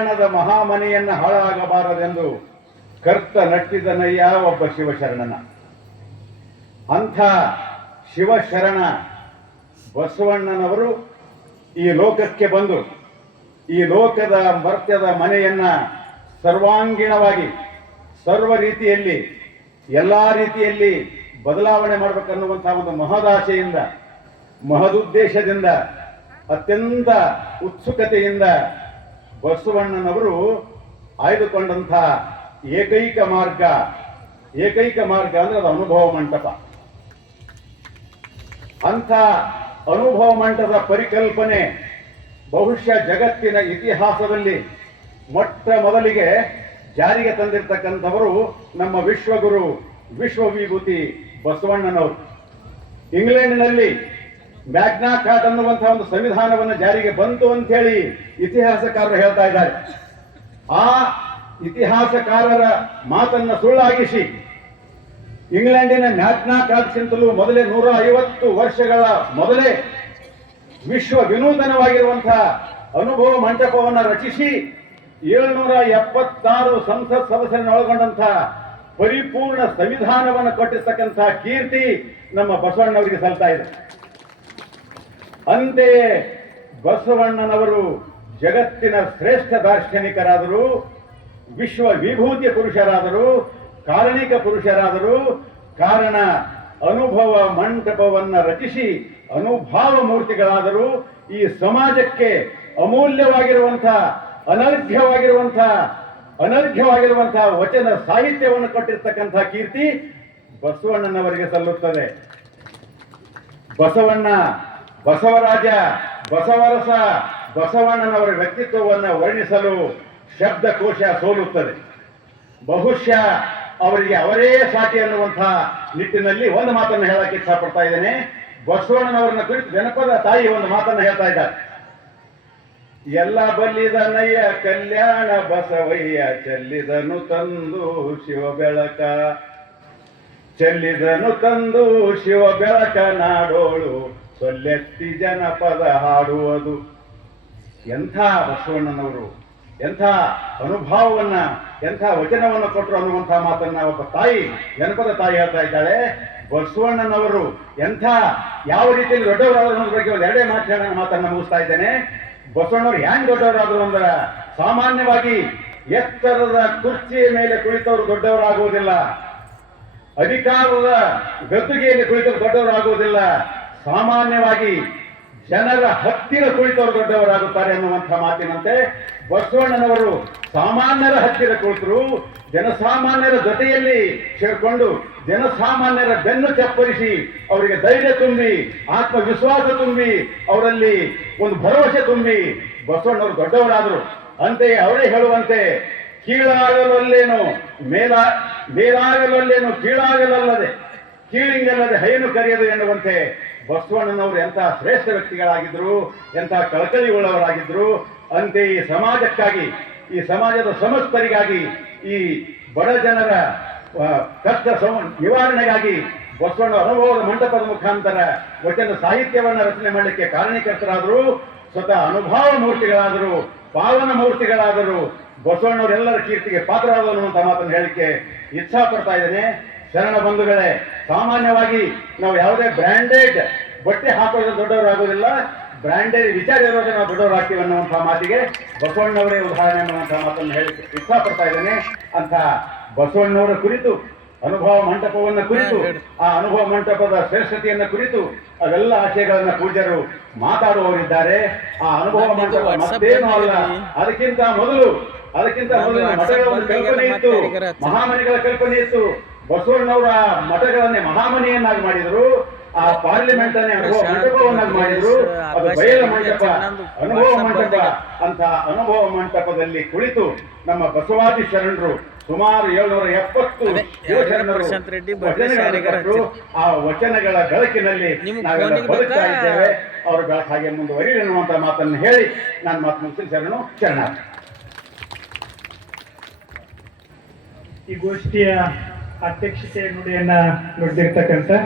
ಕಲ್ಯಾಣದ ಮಹಾಮನೆಯನ್ನ ಹಾಳಾಗಬಾರದೆಂದು ಕರ್ತ ನಟ್ಟಿದನಯ್ಯ ಒಬ್ಬ ಶಿವಶರಣನ. ಅಂಥ ಶಿವಶರಣ ಬಸವಣ್ಣನವರು ಈ ಲೋಕಕ್ಕೆ ಬಂದು ಈ ಲೋಕದ ಮರ್ತ್ಯದ ಮನೆಯನ್ನ ಸರ್ವಾಂಗೀಣವಾಗಿ, ಸರ್ವ ರೀತಿಯಲ್ಲಿ, ಎಲ್ಲಾ ರೀತಿಯಲ್ಲಿ ಬದಲಾವಣೆ ಮಾಡಬೇಕನ್ನುವಂತಹ ಒಂದು ಮಹದಾಶೆಯಿಂದ ಮಹದುದ್ದೇಶದಿಂದ, ಅತ್ಯಂತ ಉತ್ಸುಕತೆಯಿಂದ ಬಸವಣ್ಣನವರು ಆಯ್ದುಕೊಂಡಂತಹ ಏಕೈಕ ಮಾರ್ಗ ಏಕೈಕ ಮಾರ್ಗ ಅಂದ್ರೆ ಅದು ಅನುಭವ ಮಂಟಪ. ಅಂಥ ಅನುಭವ ಮಂಟಪದ ಪರಿಕಲ್ಪನೆ ಬಹುಶಃ ಜಗತ್ತಿನ ಇತಿಹಾಸದಲ್ಲಿ ಮೊಟ್ಟ ಮೊದಲಿಗೆ ಜಾರಿಗೆ ತಂದಿರತಕ್ಕಂಥವರು ನಮ್ಮ ವಿಶ್ವಗುರು ವಿಶ್ವ ವಿಭೂತಿ ಬಸವಣ್ಣನವರು. ಇಂಗ್ಲೆಂಡಿನಲ್ಲಿ ಮ್ಯಾಗ್ನಾ ಕಾರ್ಡ್ ಅನ್ನುವಂತಹ ಒಂದು ಸಂವಿಧಾನವನ್ನು ಜಾರಿಗೆ ಬಂತು ಅಂತ ಹೇಳಿ ಇತಿಹಾಸಕಾರರು ಹೇಳ್ತಾ ಇದ್ದಾರೆ. ಆ ಇತಿಹಾಸಕಾರರ ಮಾತನ್ನ ಸುಳ್ಳಾಗಿಸಿ ಇಂಗ್ಲೆಂಡಿನ ಮ್ಯಾಗ್ನಾ ಕಾರ್ಟ್ಗಿಂತಲೂ ಮೊದಲೇ ನೂರ ಐವತ್ತು ವರ್ಷಗಳ ಮೊದಲೇ ವಿಶ್ವ ವಿನೂತನವಾಗಿರುವಂತಹ ಅನುಭವ ಮಂಟಪವನ್ನು ರಚಿಸಿ ಏಳ್ನೂರ ಎಪ್ಪತ್ತಾರು ಸಂಸತ್ ಸದಸ್ಯರನ್ನು ಒಳಗೊಂಡಂತಹ ಪರಿಪೂರ್ಣ ಸಂವಿಧಾನವನ್ನು ಕಟ್ಟಿಸ್ತಕ್ಕಂತಹ ಕೀರ್ತಿ ನಮ್ಮ ಬಸವಣ್ಣವರಿಗೆ ಸಲ್ತಾ ಇದೆ. ಅಂತೆಯೇ ಬಸವಣ್ಣನವರು ಜಗತ್ತಿನ ಶ್ರೇಷ್ಠ ದಾರ್ಶನಿಕರಾದರು ವಿಶ್ವ ವಿಭೂತಿಯ ಪುರುಷರಾದರು, ಕಾರಣಿಕ ಪುರುಷರಾದರು. ಕಾರಣ, ಅನುಭವ ಮಂಟಪವನ್ನ ರಚಿಸಿ ಅನುಭಾವ ಮೂರ್ತಿಗಳಾದರು. ಈ ಸಮಾಜಕ್ಕೆ ಅಮೂಲ್ಯವಾಗಿರುವಂತಹ ಅನರ್ಘ್ಯವಾಗಿರುವಂತಹ ಅನರ್ಘ್ಯವಾಗಿರುವಂತಹ ವಚನ ಸಾಹಿತ್ಯವನ್ನು ಕೊಟ್ಟಿರ್ತಕ್ಕಂತಹ ಕೀರ್ತಿ ಬಸವಣ್ಣನವರಿಗೆ ಸಲ್ಲುತ್ತದೆ. ಬಸವಣ್ಣ ಬಸವರಾಜ, ಬಸವರಸ, ಬಸವಣ್ಣನವರ ವ್ಯಕ್ತಿತ್ವವನ್ನು ವರ್ಣಿಸಲು ಶಬ್ದಕೋಶ ಸೋಲುತ್ತದೆ. ಬಹುಶಃ ಅವರಿಗೆ ಅವರೇ ಸಾಟಿ ಅನ್ನುವಂತಹ ನಿಟ್ಟಿನಲ್ಲಿ ಒಂದು ಮಾತನ್ನು ಹೇಳಕ್ಕೆ ಇಷ್ಟಪಡ್ತಾ ಇದ್ದೇನೆ. ಬಸವಣ್ಣನವರನ್ನ ಕುರಿತು ಜನಪದ ತಾಯಿ ಒಂದು ಮಾತನ್ನು ಹೇಳ್ತಾ ಇದ್ದಾರೆ. ಎಲ್ಲ ಬಲ್ಲಿದನಯ್ಯ ಕಲ್ಯಾಣ ಬಸವಯ್ಯ ಚೆಲ್ಲಿದನು ತಂದು ಶಿವ ಬೆಳಕ ಚೆಲ್ಲಿದನು ತಂದು ಶಿವ ಬೆಳಕ ನಾಡೋಳು ಸೊಲ್ಲೆತ್ತಿ ಜನಪದ ಹಾಡುವುದು. ಎಂಥ ಬಸವಣ್ಣನವರು, ಎಂಥ ಅನುಭವವನ್ನ, ಎಂಥ ವಚನವನ್ನು ಕೊಟ್ಟರು ಅನ್ನುವಂಥ ಮಾತನ್ನ ಒಬ್ಬ ತಾಯಿ, ಜನಪದ ತಾಯಿ ಹೇಳ್ತಾ ಇದ್ದಾಳೆ, ಬಸವಣ್ಣನವರು ಎಂಥ ಯಾವ ರೀತಿಯಲ್ಲಿ ದೊಡ್ಡವರಾದ್ರು ಅನ್ನೋದ್ರ ಬಗ್ಗೆ ಒಂದು ಎರಡೇ ಮಾತಾಡ ಮಾತನ್ನ ಮುಗಿಸ್ತಾ ಇದ್ದೇನೆ. ಬಸವಣ್ಣವ್ರು ಹ್ಯಾಂಗ್ ದೊಡ್ಡವರಾದ್ರು ಅಂದ್ರ ಸಾಮಾನ್ಯವಾಗಿ ಎತ್ತರದ ಕುರ್ಚಿಯ ಮೇಲೆ ಕುಳಿತವರು ದೊಡ್ಡವರಾಗುವುದಿಲ್ಲ. ಅಧಿಕಾರದ ಗದ್ದುಗೆಯಲ್ಲಿ ಕುಳಿತವರು ದೊಡ್ಡವರಾಗುವುದಿಲ್ಲ. ಸಾಮಾನ್ಯವಾಗಿ ಜನರ ಹತ್ತಿರ ಕುಳಿತವರು ದೊಡ್ಡವರಾಗುತ್ತಾರೆ ಅನ್ನುವಂಥ ಮಾತಿನಂತೆ ಬಸವಣ್ಣನವರು ಸಾಮಾನ್ಯರ ಹತ್ತಿರ ಕುಳಿತರು, ಜನಸಾಮಾನ್ಯರ ಜೊತೆಯಲ್ಲಿ ಸೇರ್ಕೊಂಡು ಜನಸಾಮಾನ್ಯರ ಬೆನ್ನು ಚಪ್ಪರಿಸಿ ಅವರಿಗೆ ಧೈರ್ಯ ತುಂಬಿ, ಆತ್ಮವಿಶ್ವಾಸ ತುಂಬಿ, ಅವರಲ್ಲಿ ಒಂದು ಭರವಸೆ ತುಂಬಿ ಬಸವಣ್ಣವರು ದೊಡ್ಡವರಾದರು. ಅಂತೆಯೇ ಅವರೇ ಹೇಳುವಂತೆ, ಕೀಳಾಗಲಲ್ಲೇನು ಮೇಲ, ಮೇಲಾಗಲಲ್ಲೇನು ಕೀಳಾಗಲಲ್ಲದೆ, ಕೀಳಿಂಗಲ್ಲದೆ ಹೈನು ಕರೆಯದು ಎನ್ನುವಂತೆ ಬಸವಣ್ಣನವರು ಎಂಥ ಶ್ರೇಷ್ಠ ವ್ಯಕ್ತಿಗಳಾಗಿದ್ರು ಎಂತಹ ಕಳಕಳಿಯುಳ್ಳವರಾಗಿದ್ರು ಅಂತೆ ಈ ಸಮಾಜಕ್ಕಾಗಿ, ಈ ಸಮಾಜದ ಸಮಸ್ತರಿಗಾಗಿ, ಈ ಬಡ ಜನರ ಕಷ್ಟ ಸಮ ನಿವಾರಣೆಗಾಗಿ ಬಸವಣ್ಣ ಅನುಭವದ ಮಂಟಪದ ಮುಖಾಂತರ ವಚನ ಸಾಹಿತ್ಯವನ್ನ ರಚನೆ ಮಾಡಲಿಕ್ಕೆ ಕಾರಣೀಕರ್ತರಾದರು ಸ್ವತಃ ಅನುಭವ ಮೂರ್ತಿಗಳಾದರು, ಪಾವನ ಮೂರ್ತಿಗಳಾದರು, ಬಸವಣ್ಣವರೆಲ್ಲರ ಕೀರ್ತಿಗೆ ಪಾತ್ರರಾದರು ಅನ್ನುವಂಥ ಮಾತನ್ನು ಹೇಳಲಿಕ್ಕೆ ಇಚ್ಛಾ ಪಡ್ತಾ ಇದ್ದೇನೆ. ಶರಣ ಬಂಧುಗಳೇ ಸಾಮಾನ್ಯವಾಗಿ ನಾವು ಯಾವುದೇ ಬ್ರ್ಯಾಂಡೆಡ್ ಬಟ್ಟೆ ಹಾಕೋದ್ರೆ ದೊಡ್ಡವರಾಗೋದಿಲ್ಲ. ಬ್ರ್ಯಾಂಡೆಡ್ ವಿಚಾರ ಇರೋದ್ರೆ ನಾವು ದೊಡ್ಡವರಾಗ್ತೀವಿ ಅನ್ನುವಂಥ ಮಾತಿಗೆ ಬಸವಣ್ಣವರೇ ಉದಾಹರಣೆ ಅನ್ನುವಂಥ ಮಾತನ್ನು ಹೇಳಿ ಇಷ್ಟಪಡ್ತಾ ಪಡ್ತಾ ಇದ್ದೇನೆ. ಅಂತ ಬಸವಣ್ಣವರ ಕುರಿತು ಅನುಭವ ಮಂಟಪವನ್ನ ಕುರಿತು ಆ ಅನುಭವ ಮಂಟಪದ ಶ್ರೇಷ್ಠತೆಯನ್ನ ಕುರಿತು ಅವೆಲ್ಲ ಆಶಯಗಳನ್ನ ಪೂಜ್ಯರು ಮಾತಾಡುವವರಿದ್ದಾರೆ. ಆ ಅನುಭವ ಮಂಟಪ ಮತ್ತೇನು ಅಲ್ಲ ಅದಕ್ಕಿಂತ ಮೊದಲು ಅದಕ್ಕಿಂತ ಮೊದಲು ಮಠಗಳ ಒಂದು ಕಲ್ಪನೆ ಇತ್ತು. ಮಹಾಮನಿಗಳ ಕಲ್ಪನೆ ಇತ್ತು. ಬಸವಣ್ಣವರ ಮಠಗಳನ್ನೇ ಮಹಾಮನೆಯನ್ನಾಗಿ ಮಾಡಿದರು ಆ ಪಾರ್ಲಿಮೆಂಟ್ ಅನ್ನೇ ಅನುಭವ ಮಂಟಪವನ್ನಾಗಿ ಮಾಡಿದ್ರು. ಅದು ಬಯಲ ಮಂಟಪ ಅನುಭವ ಮಂಟಪ ಅಂತ ಅನುಭವ ಮಂಟಪದಲ್ಲಿ ಕುಳಿತು ನಮ್ಮ ಬಸವಾದಿ ಶರಣರು ಸುಮಾರು ಏಳ್ನೂರ ಎಪ್ಪತ್ತು ಶಾಲೆಗಾರ ಆ ವಚನಗಳ ಬೆಳಕಿನಲ್ಲಿ ನಾವೆಲ್ಲ ಬದುಕ್ತಾ ಇದ್ದೇವೆ. ಅವರು ಬೆಳಕು ಹಾಗೆ ಮುಂದುವರಿಯಲಿ ಅನ್ನುವಂತ ಮಾತನ್ನು ಹೇಳಿ ನಾನು ಮಾತು ಮುಗಿಸಿ ಶರಣು ಶರಣ ಈ ಗೋಷ್ಠಿಯ ಅಧ್ಯಕ್ಷತೆ ನುಡಿಯನ್ನ ನುಡಿದಿರ್ತಕ್ಕಂಥ